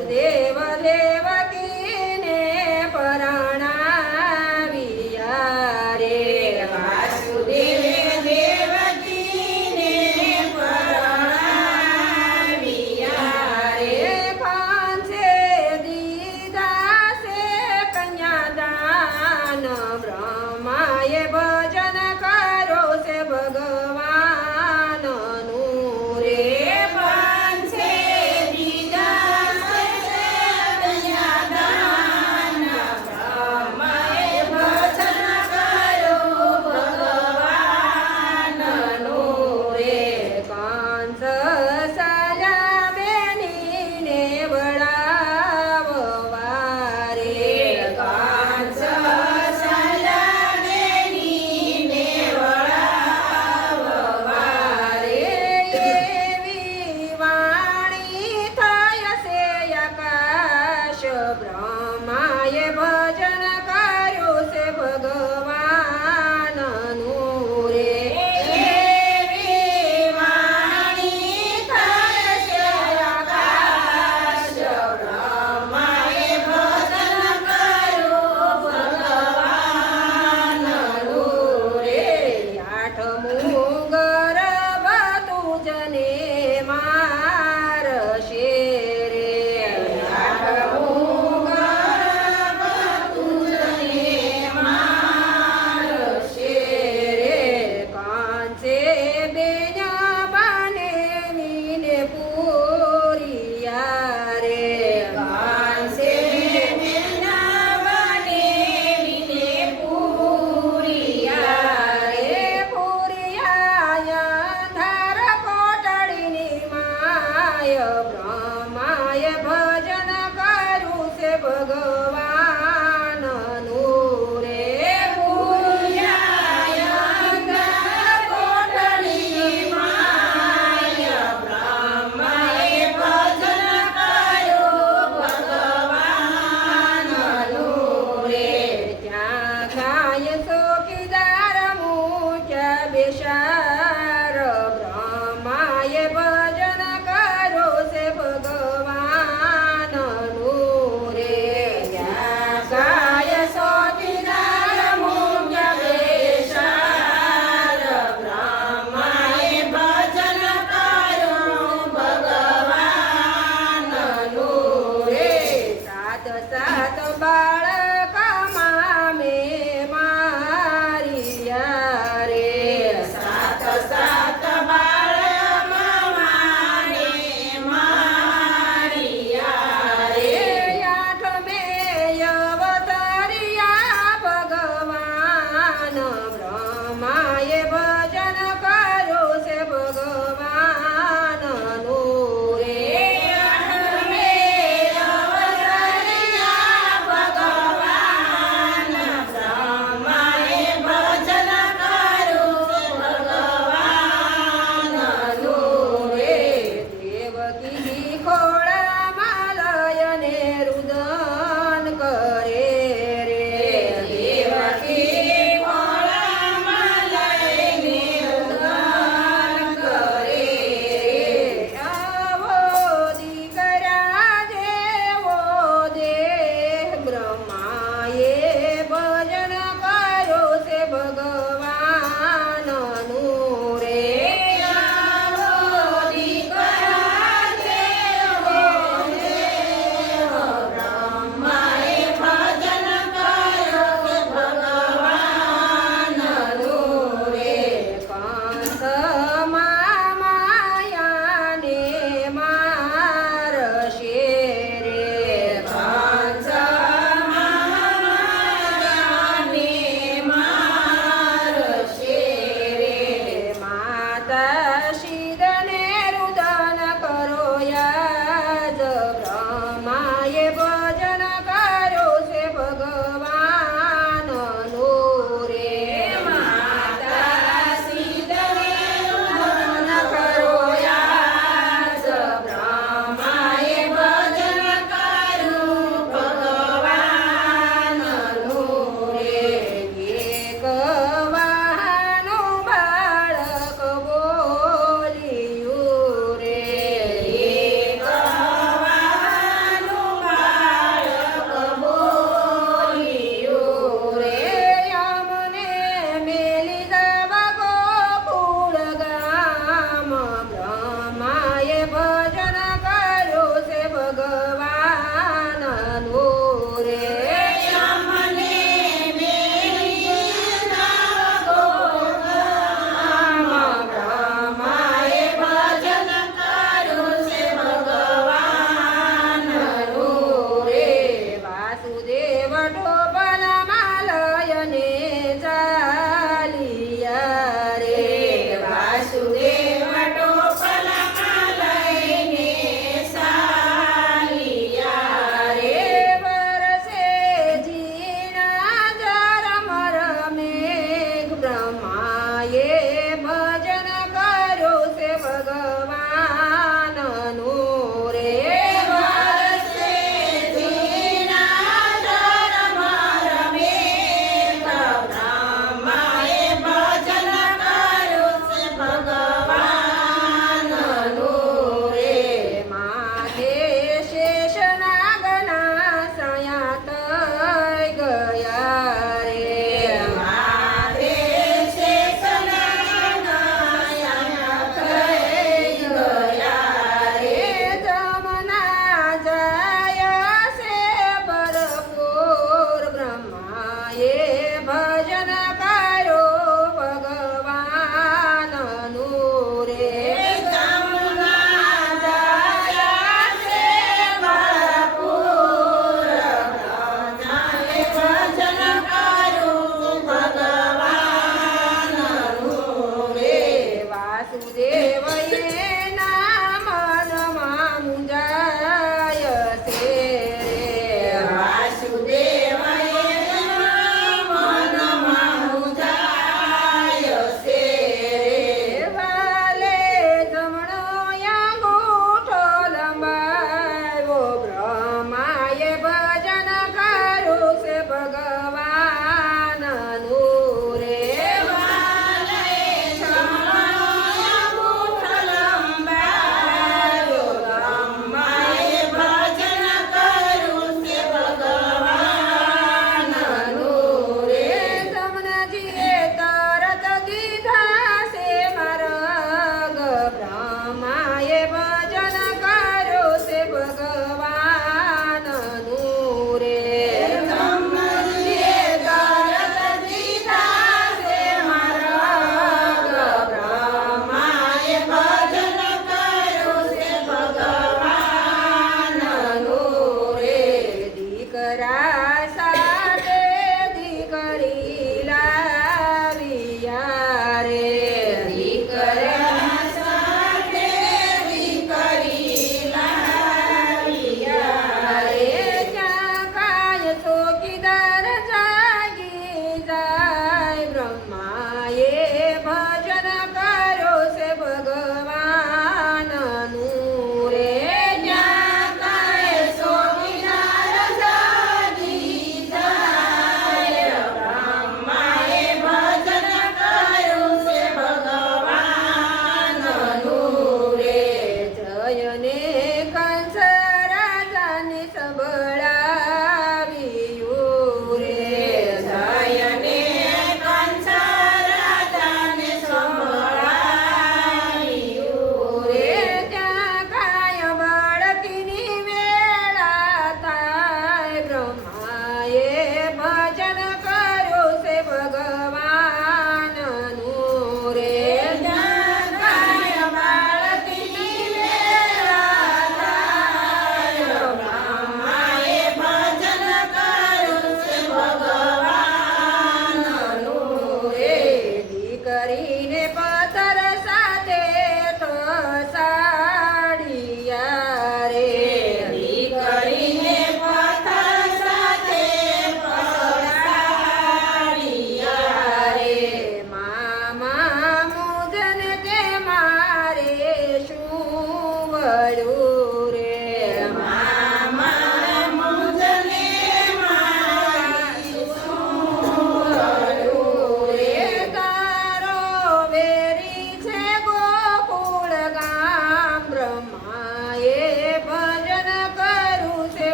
વાસુદેવ દેવકીને પરણાવ્યા રે વાસુદેવ દેવકીને પરણાવ્યા રે પાંચે દીધા છે કન્યાદાન બ્રહ્માએ ભજન કરો છે ભગવાનનું રે પાંચે દીધા છે કન્યાદાન બ્રહ્માએ ભજન કરો ભગવાનનું રે કંસ સાલા બેનીને વળાવવા રે કંસ સાલા બેનીને વળાવવા રે એવી વાણી થાય છે આકાશ બ્રહ્માએ ભજન કર્યું છે ભગવાનનું રે એવી વાણી થાય છે આકાશ બ્રહ્માએ ભજન કર્યું ભગવાનનું રે આઠમું ગર્ભ તુજને મારશે રે આઠમું ગર્ભ તુજને મારશે રે કાંચે બેના બાને મીને પૂરિયા રે કાંચે બેના બાને મીને પૂરિયા રે પૂરિયા અંધાર કોટડીની માય બ્રહ્માએ ભજન કર્યું છે ભગવાનનું રે પૂરિયા અંધાર કોટડીની માય બ્રહ્માએ ભજન કર્યું ભગવાનનું રે ત્યાં ગાય ચોકીદાર મૂક્યા બેસાર બ્રહ્માએ ભજન કર્યું છે ભગવાનનું રે ત્યાં ગાય ચોકીદાર મૂક્યા બેસાર બ્રહ્માએ ભજન કર્યું ભગવાનનું રે સાત સાત બાળક મામે મારિયા રે સાત સાત બાળક મામે મારિયા રે આઠમે અવતર્યા ભગવાન બ્રહ્માએ ભજન કર્યું છે ભગવાનનું રે આઠમે અવતર્યા ભગવાન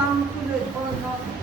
બાંધતું જ હોય, થોડો